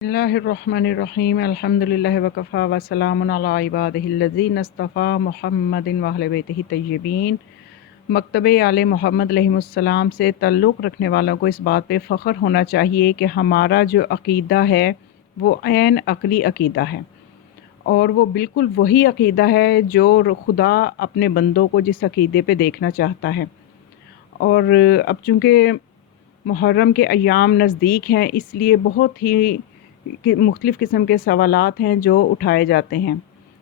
بسم اللہ الرحمن الرحیم الحمدللہ وکفا وسلام علی عبادہ الذین اصطفی محمد واہلبیتہ الطیبین۔ مکتب آل محمد علیہ السلام سے تعلق رکھنے والوں کو اس بات پہ فخر ہونا چاہیے کہ ہمارا جو عقیدہ ہے وہ عین عقلی عقیدہ ہے، اور وہ بالکل وہی عقیدہ ہے جو خدا اپنے بندوں کو جس عقیدے پہ دیکھنا چاہتا ہے۔ اور اب چونکہ محرم کے ایام نزدیک ہیں، اس لیے بہت ہی مختلف قسم کے سوالات ہیں جو اٹھائے جاتے ہیں،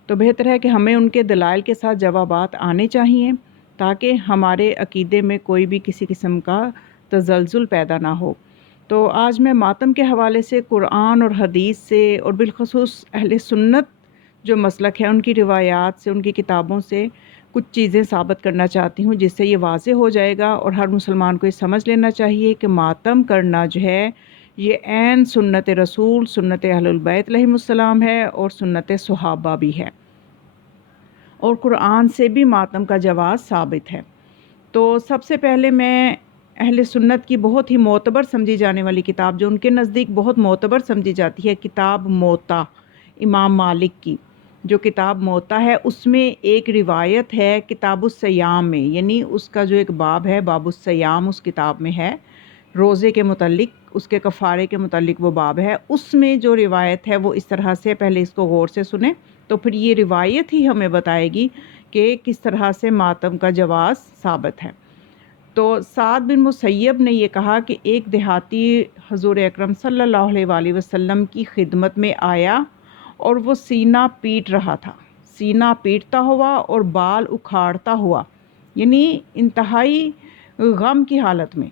تو بہتر ہے کہ ہمیں ان کے دلائل کے ساتھ جوابات آنے چاہیے تاکہ ہمارے عقیدے میں کوئی بھی کسی قسم کا تزلزل پیدا نہ ہو۔ تو آج میں ماتم کے حوالے سے قرآن اور حدیث سے، اور بالخصوص اہل سنت جو مسلک ہے ان کی روایات سے، ان کی کتابوں سے کچھ چیزیں ثابت کرنا چاہتی ہوں، جس سے یہ واضح ہو جائے گا اور ہر مسلمان کو یہ سمجھ لینا چاہیے کہ ماتم کرنا جو ہے یہ عین سنت رسول، سنت اہلبیت علیہ السلام ہے، اور سنت صحابہ بھی ہے، اور قرآن سے بھی ماتم کا جواز ثابت ہے۔ تو سب سے پہلے میں اہل سنت کی بہت ہی معتبر سمجھی جانے والی کتاب، جو ان کے نزدیک بہت معتبر سمجھی جاتی ہے، کتاب موطا امام مالک کی، جو کتاب موطا ہے اس میں ایک روایت ہے کتاب الصیام میں، یعنی اس کا جو ایک باب ہے، باب الصیام اس کتاب میں ہے، روزے کے متعلق، اس کے کفارے کے متعلق وہ باب ہے۔ اس میں جو روایت ہے وہ اس طرح سے، پہلے اس کو غور سے سنیں تو پھر یہ روایت ہی ہمیں بتائے گی کہ کس طرح سے ماتم کا جواز ثابت ہے۔ تو سعد بن مسیب نے یہ کہا کہ ایک دیہاتی حضور اکرم صلی اللہ علیہ وآلہ وسلم کی خدمت میں آیا اور وہ سینہ پیٹ رہا تھا، سینہ پیٹتا ہوا اور بال اکھاڑتا ہوا، یعنی انتہائی غم کی حالت میں،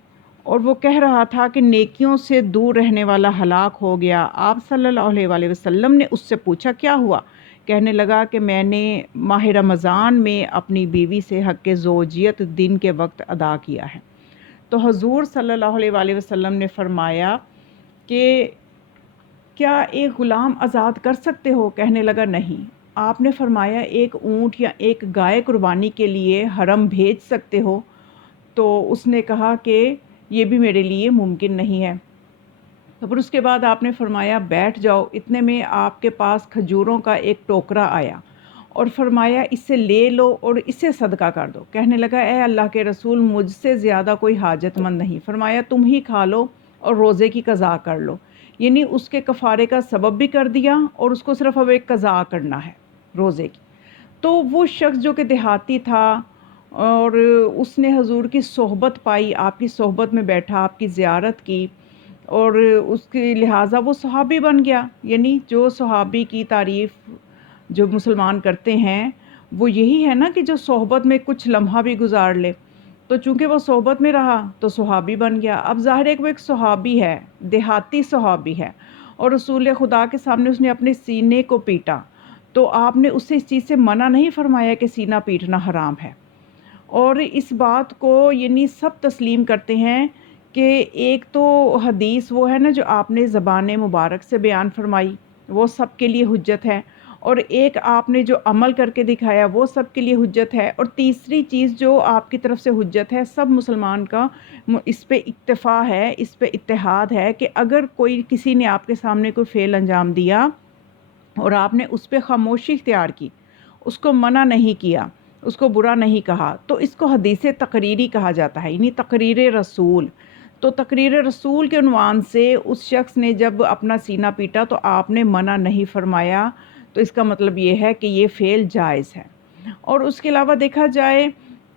اور وہ کہہ رہا تھا کہ نیکیوں سے دور رہنے والا ہلاک ہو گیا۔ آپ صلی اللہ علیہ وآلہ وسلم نے اس سے پوچھا کیا ہوا؟ کہنے لگا کہ میں نے ماہ رمضان میں اپنی بیوی سے حق زوجیت دن کے وقت ادا کیا ہے۔ تو حضور صلی اللہ علیہ وآلہ وسلم نے فرمایا کہ کیا ایک غلام آزاد کر سکتے ہو؟ کہنے لگا نہیں۔ آپ نے فرمایا ایک اونٹ یا ایک گائے قربانی کے لیے حرم بھیج سکتے ہو؟ تو اس نے کہا کہ یہ بھی میرے لیے ممکن نہیں ہے۔ تو پھر اس کے بعد آپ نے فرمایا بیٹھ جاؤ۔ اتنے میں آپ کے پاس کھجوروں کا ایک ٹوکرا آیا اور فرمایا اس سے لے لو اور اسے صدقہ کر دو۔ کہنے لگا اے اللہ کے رسول، مجھ سے زیادہ کوئی حاجت مند نہیں۔ فرمایا تم ہی کھا لو اور روزے کی قضا کر لو، یعنی اس کے کفارے کا سبب بھی کر دیا اور اس کو صرف اب ایک قضا کرنا ہے روزے کی۔ تو وہ شخص جو کہ دیہاتی تھا اور اس نے حضور کی صحبت پائی، آپ کی صحبت میں بیٹھا، آپ کی زیارت کی، اور اس کے لہٰذا وہ صحابی بن گیا۔ یعنی جو صحابی کی تعریف جو مسلمان کرتے ہیں وہ یہی ہے نا کہ جو صحبت میں کچھ لمحہ بھی گزار لے، تو چونکہ وہ صحبت میں رہا تو صحابی بن گیا۔ اب ظاہر ہے کہ وہ ایک صحابی ہے، دیہاتی صحابی ہے، اور رسول خدا کے سامنے اس نے اپنے سینے کو پیٹا، تو آپ نے اسے اس چیز سے منع نہیں فرمایا کہ سینہ پیٹنا حرام ہے۔ اور اس بات کو یعنی سب تسلیم کرتے ہیں کہ ایک تو حدیث وہ ہے نا جو آپ نے زبان مبارک سے بیان فرمائی، وہ سب کے لیے حجت ہے، اور ایک آپ نے جو عمل کر کے دکھایا وہ سب کے لیے حجت ہے، اور تیسری چیز جو آپ کی طرف سے حجت ہے، سب مسلمان کا اس پہ اکتفا ہے، اس پہ اتحاد ہے کہ اگر کوئی کسی نے آپ کے سامنے کوئی فعل انجام دیا اور آپ نے اس پہ خاموشی اختیار کی، اس کو منع نہیں کیا، اس کو برا نہیں کہا، تو اس کو حدیث تقریری کہا جاتا ہے، یعنی تقریر رسول۔ تو تقریر رسول کے عنوان سے اس شخص نے جب اپنا سینہ پیٹا تو آپ نے منع نہیں فرمایا، تو اس کا مطلب یہ ہے کہ یہ فعل جائز ہے۔ اور اس کے علاوہ دیکھا جائے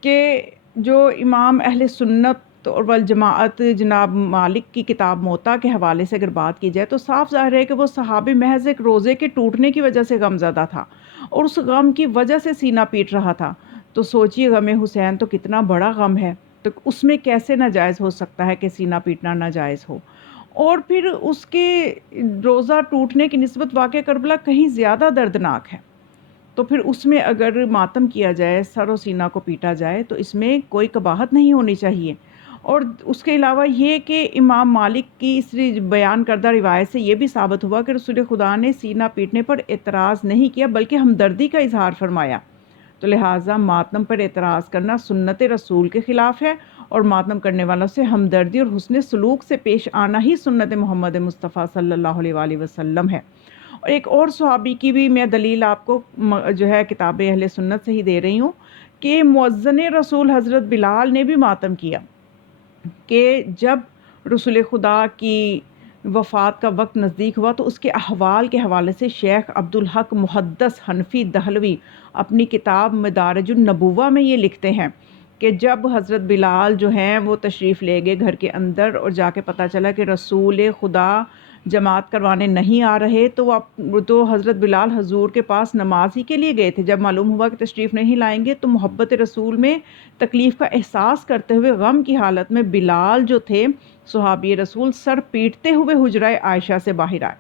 کہ جو امام اہل سنت اور والجماعت جناب مالک کی کتاب موطا کے حوالے سے اگر بات کی جائے تو صاف ظاہر ہے کہ وہ صحابی محض ایک روزے کے ٹوٹنے کی وجہ سے غم زدہ تھا اور اس غم کی وجہ سے سینہ پیٹ رہا تھا۔ تو سوچئے غم حسین تو کتنا بڑا غم ہے، تو اس میں کیسے ناجائز ہو سکتا ہے کہ سینہ پیٹنا ناجائز ہو؟ اور پھر اس کے روزہ ٹوٹنے کی نسبت واقعہ کربلا کہیں زیادہ دردناک ہے، تو پھر اس میں اگر ماتم کیا جائے، سر و سینہ کو پیٹا جائے، تو اس میں کوئی قباحت نہیں ہونی چاہیے۔ اور اس کے علاوہ یہ کہ امام مالک کی اس بیان کردہ روایت سے یہ بھی ثابت ہوا کہ رسول خدا نے سینہ پیٹنے پر اعتراض نہیں کیا بلکہ ہمدردی کا اظہار فرمایا، تو لہٰذا ماتم پر اعتراض کرنا سنت رسول کے خلاف ہے اور ماتم کرنے والوں سے ہمدردی اور حسن سلوک سے پیش آنا ہی سنت محمد مصطفیٰ صلی اللہ علیہ وآلہ وسلم ہے۔ اور ایک اور صحابی کی بھی میں دلیل آپ کو جو ہے کتاب اہل سنت سے ہی دے رہی ہوں کہ مؤذن رسول حضرت بلال نے بھی ماتم کیا، کہ جب رسول خدا کی وفات کا وقت نزدیک ہوا تو اس کے احوال کے حوالے سے شیخ عبدالحق محدث حنفی دہلوی اپنی کتاب مدارج النبوہ میں یہ لکھتے ہیں کہ جب حضرت بلال جو ہیں وہ تشریف لے گئے گھر کے اندر اور جا کے پتہ چلا کہ رسول خدا جماعت کروانے نہیں آ رہے تو حضرت بلال حضور کے پاس نماز ہی کے لیے گئے تھے۔ جب معلوم ہوا کہ تشریف نہیں لائیں گے تو محبت رسول میں تکلیف کا احساس کرتے ہوئے غم کی حالت میں بلال جو تھے صحابی رسول سر پیٹتے ہوئے حجرہ عائشہ سے باہر آئے۔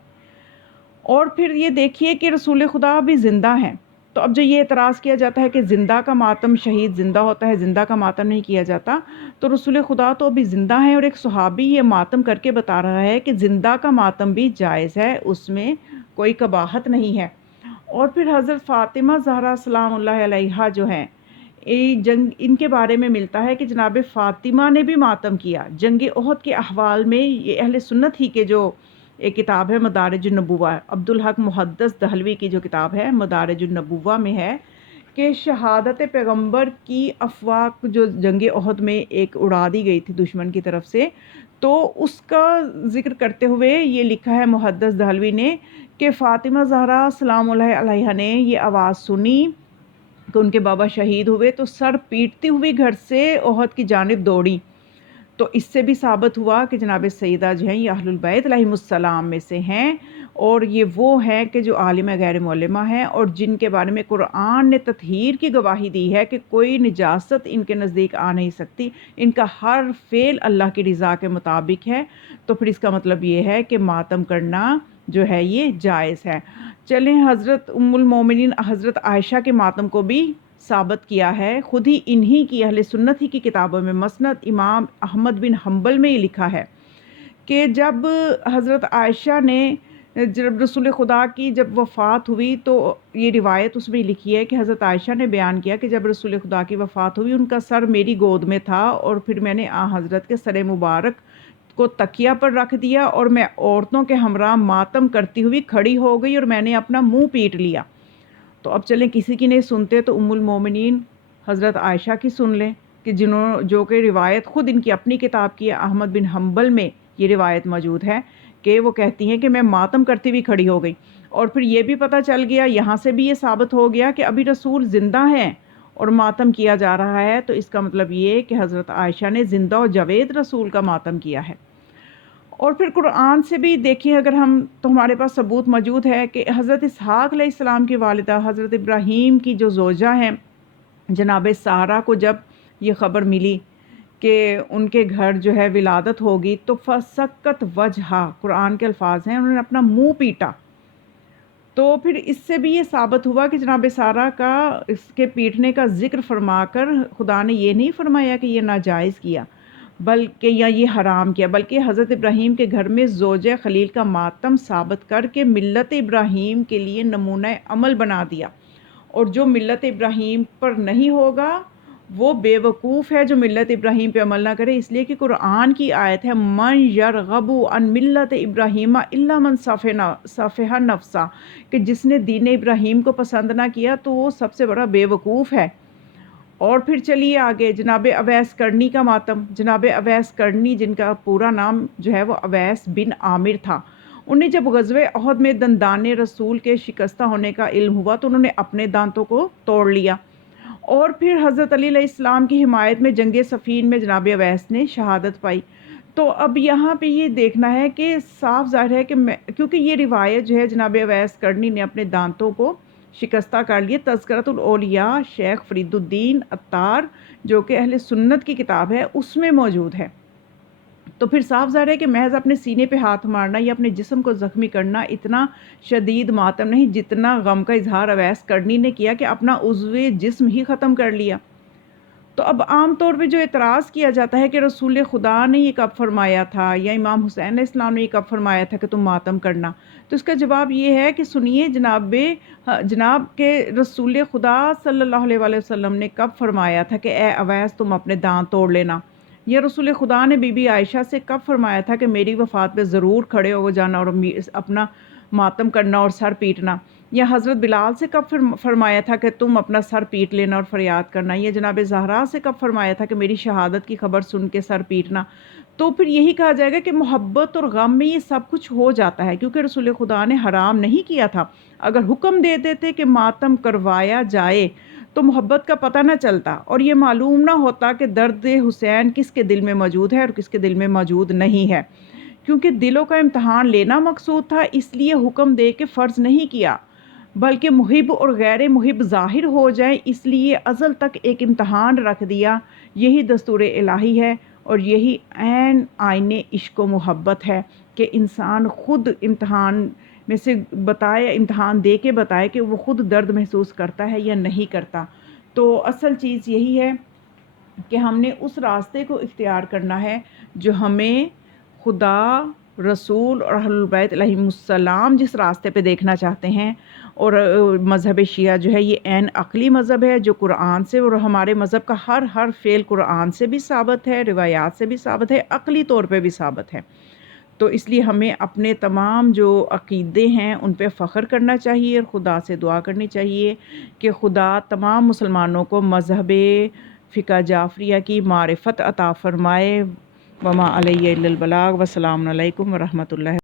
اور پھر یہ دیکھیے کہ رسول خدا بھی زندہ ہیں، تو اب جو یہ اعتراض کیا جاتا ہے کہ زندہ کا ماتم شہید زندہ ہوتا ہے، زندہ کا ماتم نہیں کیا جاتا، تو رسول خدا تو ابھی زندہ ہیں اور ایک صحابی یہ ماتم کر کے بتا رہا ہے کہ زندہ کا ماتم بھی جائز ہے، اس میں کوئی قباحت نہیں ہے۔ اور پھر حضرت فاطمہ زہرا سلام اللہ علیہا جو ہیں ان کے بارے میں ملتا ہے کہ جناب فاطمہ نے بھی ماتم کیا جنگ احد کے احوال میں۔ یہ اہل سنت ہی کے جو ایک کتاب ہے مدارج النبوہ، عبدالحق محدث دہلوی کی جو کتاب ہے مدارج النبوہ میں ہے کہ شہادت پیغمبر کی افواہ جو جنگ احد میں ایک اڑا دی گئی تھی دشمن کی طرف سے، تو اس کا ذکر کرتے ہوئے یہ لکھا ہے محدث دہلوی نے کہ فاطمہ زہرا سلام اللہ علیہا نے یہ آواز سنی کہ ان کے بابا شہید ہوئے تو سر پیٹتی ہوئی گھر سے احد کی جانب دوڑی۔ تو اس سے بھی ثابت ہوا کہ جناب سیدہ جو ہیں یہ اہلبیت.ع میں سے ہیں، اور یہ وہ ہیں کہ جو عالم غیر معلمہ ہیں اور جن کے بارے میں قرآن نے تطہیر کی گواہی دی ہے کہ کوئی نجاست ان کے نزدیک آ نہیں سکتی، ان کا ہر فعل اللہ کی رضا کے مطابق ہے۔ تو پھر اس کا مطلب یہ ہے کہ ماتم کرنا جو ہے یہ جائز ہے۔ چلیں حضرت ام المومنین حضرت عائشہ کے ماتم کو بھی ثابت کیا ہے، خود ہی انہی کی اہل سنت ہی کی کتابوں میں مسند امام احمد بن حنبل میں یہ لکھا ہے کہ جب حضرت عائشہ نے جب رسول خدا کی جب وفات ہوئی تو یہ روایت اس میں لکھی ہے کہ حضرت عائشہ نے بیان کیا کہ جب رسول خدا کی وفات ہوئی ان کا سر میری گود میں تھا اور پھر میں نے حضرت کے سر مبارک کو تکیہ پر رکھ دیا اور میں عورتوں کے ہمراہ ماتم کرتی ہوئی کھڑی ہو گئی اور میں نے اپنا منہ پیٹ لیا۔ تو اب چلیں کسی کی نہیں سنتے تو ام المومنین حضرت عائشہ کی سن لیں کہ جو کہ روایت خود ان کی اپنی کتاب کی احمد بن حنبل میں یہ روایت موجود ہے کہ وہ کہتی ہیں کہ میں ماتم کرتی ہوئی کھڑی ہو گئی۔ اور پھر یہ بھی پتہ چل گیا، یہاں سے بھی یہ ثابت ہو گیا کہ ابھی رسول زندہ ہیں اور ماتم کیا جا رہا ہے، تو اس کا مطلب یہ کہ حضرت عائشہ نے زندہ و جاوید رسول کا ماتم کیا ہے۔ اور پھر قرآن سے بھی دیکھیں اگر ہم تو ہمارے پاس ثبوت موجود ہے کہ حضرت اسحاق علیہ السلام کی والدہ حضرت ابراہیم کی جو زوجہ ہیں جناب سارہ کو جب یہ خبر ملی کہ ان کے گھر جو ہے ولادت ہوگی تو فسکت وجہا، قرآن کے الفاظ ہیں، انہوں نے اپنا منہ پیٹا۔ تو پھر اس سے بھی یہ ثابت ہوا کہ جناب سارہ کا اس کے پیٹنے کا ذکر فرما کر خدا نے یہ نہیں فرمایا کہ یہ ناجائز کیا بلکہ یا یہ حرام کیا، بلکہ حضرت ابراہیم کے گھر میں زوجہ خلیل کا ماتم ثابت کر کے ملت ابراہیم کے لیے نمونہ عمل بنا دیا۔ اور جو ملت ابراہیم پر نہیں ہوگا وہ بے وقوف ہے جو ملت ابراہیم پہ عمل نہ کرے، اس لیے کہ قرآن کی آیت ہے من یرغب عن ملت ابراہیم الا من صفح نفسہ، کہ جس نے دین ابراہیم کو پسند نہ کیا تو وہ سب سے بڑا بے وقوف ہے۔ اور پھر چلیے آگے جناب اویس کرنی کا ماتم، جناب اویس کرنی جن کا پورا نام جو ہے وہ اویس بن عامر تھا، انہیں جب غزوہ احد میں دندان رسول کے شکستہ ہونے کا علم ہوا تو انہوں نے اپنے دانتوں کو توڑ لیا۔ اور پھر حضرت علی علیہ السلام کی حمایت میں جنگ صفین میں جناب اویس نے شہادت پائی۔ تو اب یہاں پہ یہ دیکھنا ہے کہ صاف ظاہر ہے کہ کیونکہ یہ روایت جو ہے جناب اویس کرنی نے اپنے دانتوں کو شکستہ کر لیے، تذکرۃ الاولیاء شیخ فرید الدین عطار جو کہ اہل سنت کی کتاب ہے اس میں موجود ہے۔ تو پھر صاف ظاہر ہے کہ محض اپنے سینے پہ ہاتھ مارنا یا اپنے جسم کو زخمی کرنا اتنا شدید ماتم نہیں جتنا غم کا اظہار اویس کرنی نے کیا کہ اپنا عضو جسم ہی ختم کر لیا۔ تو اب عام طور پہ جو اعتراض کیا جاتا ہے کہ رسول خدا نے یہ کب فرمایا تھا یا امام حسین علیہ السلام نے یہ کب فرمایا تھا کہ تم ماتم کرنا، تو اس کا جواب یہ ہے کہ سنیے جناب کے رسول خدا صلی اللہ علیہ وآلہ وسلم نے کب فرمایا تھا کہ اے اویس تم اپنے دانت توڑ لینا، یہ رسول خدا نے بی بی عائشہ سے کب فرمایا تھا کہ میری وفات پہ ضرور کھڑے ہو جانا اور اپنا ماتم کرنا اور سر پیٹنا؟ یا حضرت بلال سے کب فرمایا تھا کہ تم اپنا سر پیٹ لینا اور فریاد کرنا؟ یا جناب زہرا سے کب فرمایا تھا کہ میری شہادت کی خبر سن کے سر پیٹنا؟ تو پھر یہی کہا جائے گا کہ محبت اور غم میں یہ سب کچھ ہو جاتا ہے، کیونکہ رسول خدا نے حرام نہیں کیا تھا۔ اگر حکم دے دیتے کہ ماتم کروایا جائے تو محبت کا پتہ نہ چلتا اور یہ معلوم نہ ہوتا کہ درد حسین کس کے دل میں موجود ہے اور کس کے دل میں موجود نہیں ہے۔ کیونکہ دلوں کا امتحان لینا مقصود تھا، اس لیے حکم دے کے فرض نہیں کیا، بلکہ محب اور غیر محب ظاہر ہو جائے اس لیے ازل تک ایک امتحان رکھ دیا۔ یہی دستور الہی ہے اور یہی عین آئین عشق و محبت ہے کہ انسان خود امتحان میں سے بتائے، امتحان دے کے بتائے کہ وہ خود درد محسوس کرتا ہے یا نہیں کرتا۔ تو اصل چیز یہی ہے کہ ہم نے اس راستے کو اختیار کرنا ہے جو ہمیں خدا، رسول اور اہلبیت.ع جس راستے پہ دیکھنا چاہتے ہیں۔ اور مذہب شیعہ جو ہے یہ عین عقلی مذہب ہے جو قرآن سے، اور ہمارے مذہب کا ہر فعل قرآن سے بھی ثابت ہے، روایات سے بھی ثابت ہے، عقلی طور پہ بھی ثابت ہے۔ تو اس لیے ہمیں اپنے تمام جو عقیدے ہیں ان پہ فخر کرنا چاہیے اور خدا سے دعا کرنی چاہیے کہ خدا تمام مسلمانوں کو مذہب فقہ جعفریہ کی معرفت عطا فرمائے۔ وما علیہ الا البلاغ، والسلام علیکم ورحمۃ اللہ۔